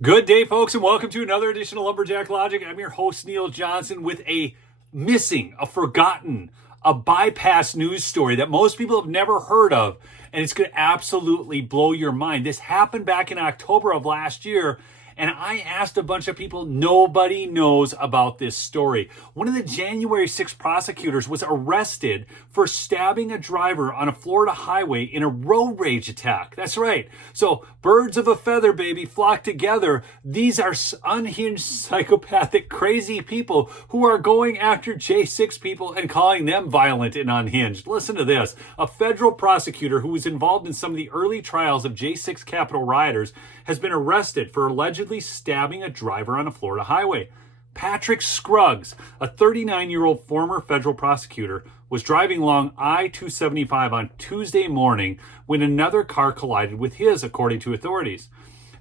Good day, folks, and welcome to another edition of Lumberjack Logic. I'm your host, Neil Johnson, with a missing, a forgotten, a bypass news story that most people have never heard of, and it's going to absolutely blow your mind. This happened back in October of last year, and I asked a bunch of people. Nobody knows about this story. One of the January 6th prosecutors was arrested for stabbing a driver on a Florida highway in a road rage attack. That's right. So birds of a feather, baby, flock together. These are unhinged, psychopathic, crazy people who are going after J6 people and calling them violent and unhinged. Listen to this. A federal prosecutor who was involved in some of the early trials of J6 Capitol rioters has been arrested for allegedly stabbing a driver on a Florida highway. Patrick Scruggs, a 39-year-old former federal prosecutor, was driving along I-275 on Tuesday morning when another car collided with his, according to authorities.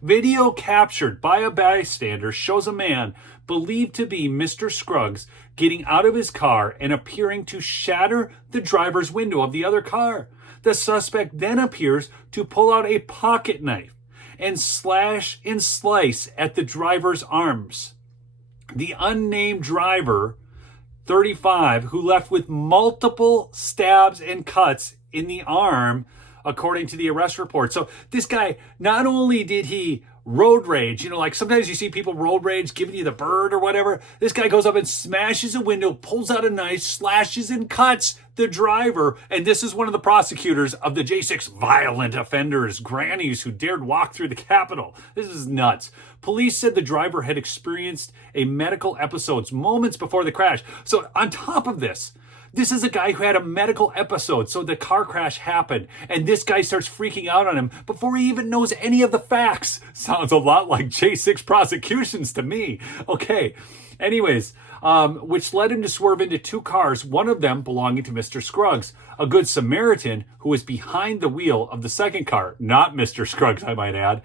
Video captured by a bystander shows a man believed to be Mr. Scruggs getting out of his car and appearing to shatter the driver's window of the other car. The suspect then appears to pull out a pocket knife and slash and slice at the driver's arms. The unnamed driver, 35, who left with multiple stabs and cuts in the arm, according to the arrest report. So this guy, not only did he road rage, like sometimes you see people road rage giving you the bird or whatever. This guy goes up and smashes a window, pulls out a knife, slashes and cuts the driver. And this is one of the prosecutors of the J6 violent offenders, grannies who dared walk through the Capitol. This is nuts. Police said the driver had experienced a medical episode moments before the crash. So on top of this, this is a guy who had a medical episode. So the car crash happened, and this guy starts freaking out on him before he even knows any of the facts. Sounds a lot like J6 prosecutions to me. Okay. Anyways, which led him to swerve into two cars, one of them belonging to Mr. Scruggs, a good Samaritan who was behind the wheel of the second car, not Mr. Scruggs, I might add.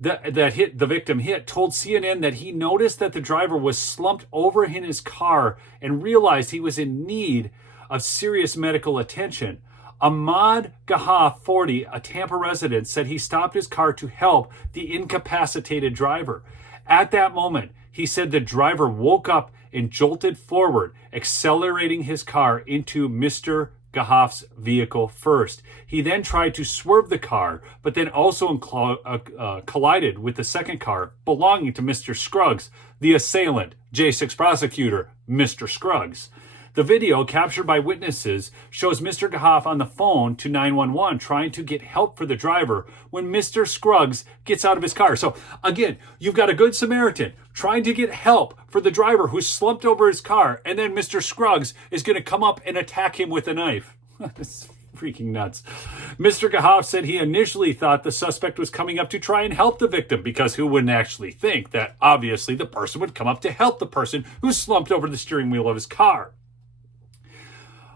The victim told CNN that he noticed that the driver was slumped over in his car and realized he was in need of serious medical attention. Ahmad Gaha, 40, a Tampa resident, said he stopped his car to help the incapacitated driver. At that moment, he said the driver woke up and jolted forward, accelerating his car into Mr. Gahaf's vehicle first. He then tried to swerve the car, but then also collided with the second car belonging to Mr. Scruggs, the assailant, J6 prosecutor, Mr. Scruggs. The video, captured by witnesses, shows Mr. Gahaf on the phone to 911 trying to get help for the driver when Mr. Scruggs gets out of his car. So again, you've got a good Samaritan trying to get help for the driver who's slumped over his car, and then Mr. Scruggs is going to come up and attack him with a knife. It's freaking nuts. Mr. Gahaf said he initially thought the suspect was coming up to try and help the victim, because who wouldn't actually think that obviously the person would come up to help the person who's slumped over the steering wheel of his car.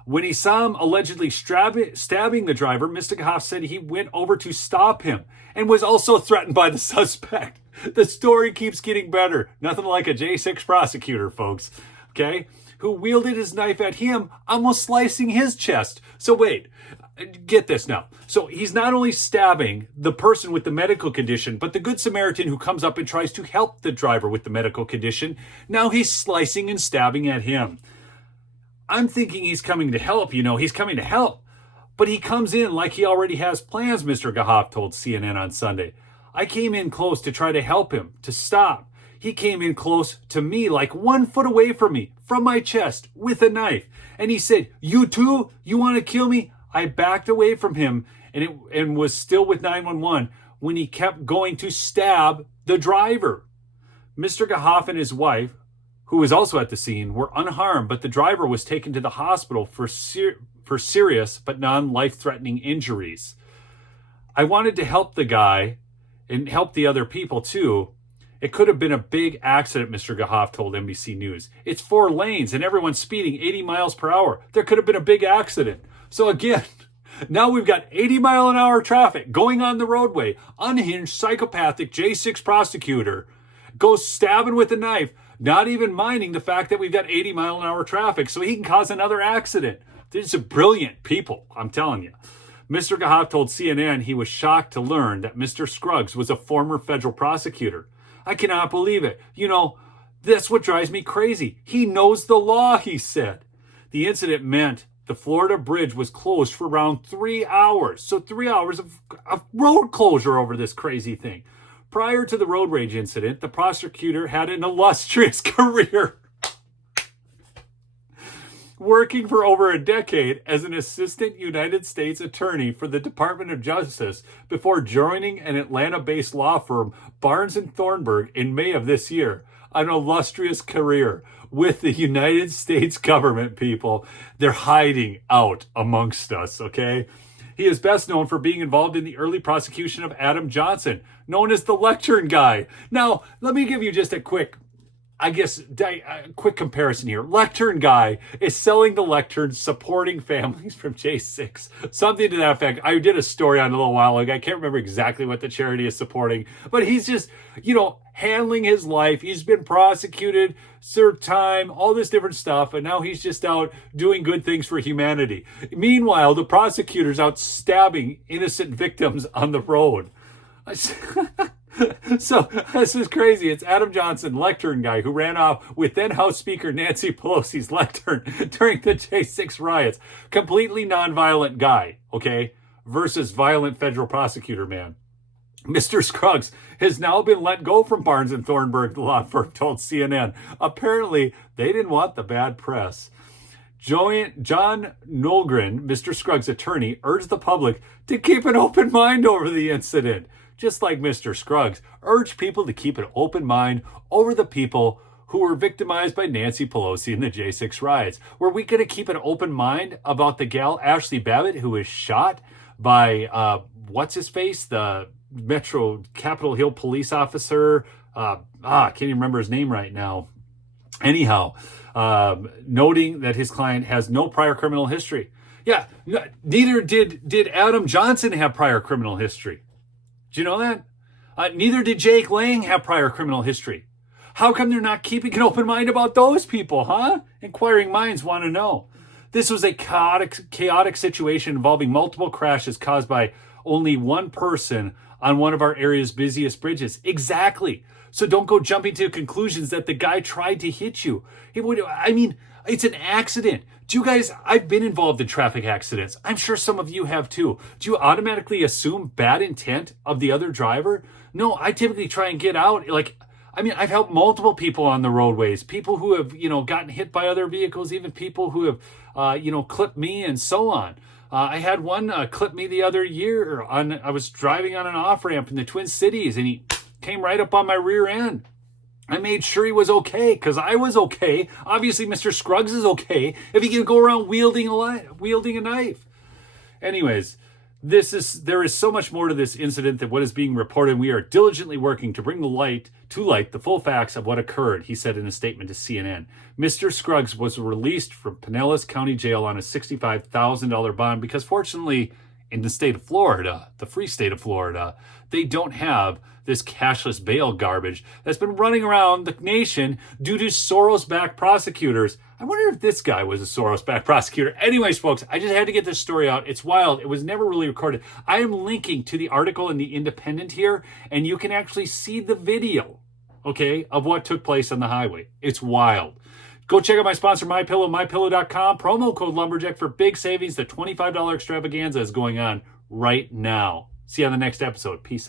When he saw him allegedly stabbing the driver, Mr. Gahaf said he went over to stop him and was also threatened by the suspect. The story keeps getting better. Nothing like a J6 prosecutor, folks. Okay? Who wielded his knife at him, almost slicing his chest. So wait, get this now. So he's not only stabbing the person with the medical condition, but the good Samaritan who comes up and tries to help the driver with the medical condition. Now he's slicing and stabbing at him. I'm thinking he's coming to help, he's coming to help. But he comes in like he already has plans, Mr. Gahaf told CNN on Sunday. I came in close to try to help him, to stop. He came in close to me, like 1 foot away from me, from my chest, with a knife. And he said, "You too? You want to kill me?" I backed away from him and was still with 911 when he kept going to stab the driver. Mr. Gahaf and his wife, who was also at the scene, were unharmed, but the driver was taken to the hospital for serious but non-life-threatening injuries. I wanted to help the guy and help the other people too. It could have been a big accident, Mr. Gahaf told NBC News. It's 4 lanes and everyone's speeding 80 miles per hour. There could have been a big accident. So again, now we've got 80-mile-an-hour traffic going on the roadway. Unhinged, psychopathic J6 prosecutor goes stabbing with a knife, not even minding the fact that we've got 80-mile-an-hour traffic so he can cause another accident. These are brilliant people, I'm telling you. Mr. Gahaf told CNN he was shocked to learn that Mr. Scruggs was a former federal prosecutor. I cannot believe it. That's what drives me crazy. He knows the law, he said. The incident meant the Florida bridge was closed for around 3 hours. So 3 hours of road closure over this crazy thing. Prior to the road rage incident, the prosecutor had an illustrious career, working for over a decade as an assistant United States attorney for the Department of Justice before joining an Atlanta-based law firm, Barnes & Thornburg, in May of this year. An illustrious career with the United States government, people. They're hiding out amongst us, okay? He is best known for being involved in the early prosecution of Adam Johnson, known as the Lectern Guy. Now, let me give you just a quick comparison here. Lectern Guy is selling the lecterns, supporting families from J6. Something to that effect. I did a story on it a little while ago. I can't remember exactly what the charity is supporting, but he's just, handling his life. He's been prosecuted, served time, all this different stuff, and now he's just out doing good things for humanity. Meanwhile, the prosecutor's out stabbing innocent victims on the road. So this is crazy. It's Adam Johnson, Lectern Guy, who ran off with then House Speaker Nancy Pelosi's lectern during the J6 riots. Completely nonviolent guy, okay, versus violent federal prosecutor man. Mr. Scruggs has now been let go from Barnes & Thornburg, the law firm told CNN. Apparently, they didn't want the bad press. John Nolgren, Mr. Scruggs' attorney, urged the public to keep an open mind over the incident. Just like Mr. Scruggs, urged people to keep an open mind over the people who were victimized by Nancy Pelosi in the J6 riots. Were we going to keep an open mind about the gal, Ashley Babbitt, who was shot by, what's-his-face, the Metro Capitol Hill police officer? I can't even remember his name right now. Anyhow, noting that his client has no prior criminal history. Yeah, neither did Adam Johnson have prior criminal history. Do you know that? Neither did Jake Lang have prior criminal history. How come they're not keeping an open mind about those people, huh? Inquiring minds want to know. This was a chaotic situation involving multiple crashes caused by only one person on one of our area's busiest bridges. Exactly. So don't go jumping to conclusions that the guy tried to hit you. It's an accident. Do you guys, I've been involved in traffic accidents. I'm sure some of you have too. Do you automatically assume bad intent of the other driver? No, I typically try and get out. I've helped multiple people on the roadways, people who have, gotten hit by other vehicles, even people who have, clipped me and so on. I had one clip me the other year. I was driving on an off-ramp in the Twin Cities, and he came right up on my rear end. I made sure he was okay, because I was okay. Obviously, Mr. Scruggs is okay if he can go around wielding a knife. Anyways, there is so much more to this incident than what is being reported. We are diligently working to bring to light the full facts of what occurred, he said in a statement to CNN. Mr. Scruggs was released from Pinellas County Jail on a $65,000 bond because, fortunately, in the state of Florida, the free state of Florida, they don't have this cashless bail garbage that's been running around the nation due to Soros-backed prosecutors. I wonder if this guy was a Soros-backed prosecutor. Anyways, folks, I just had to get this story out. It's wild. It was never really recorded. I am linking to the article in The Independent here, and you can actually see the video, okay, of what took place on the highway. It's wild. Go check out my sponsor, MyPillow, MyPillow.com. Promo code Lumberjack for big savings. The $25 extravaganza is going on right now. See you on the next episode. Peace out.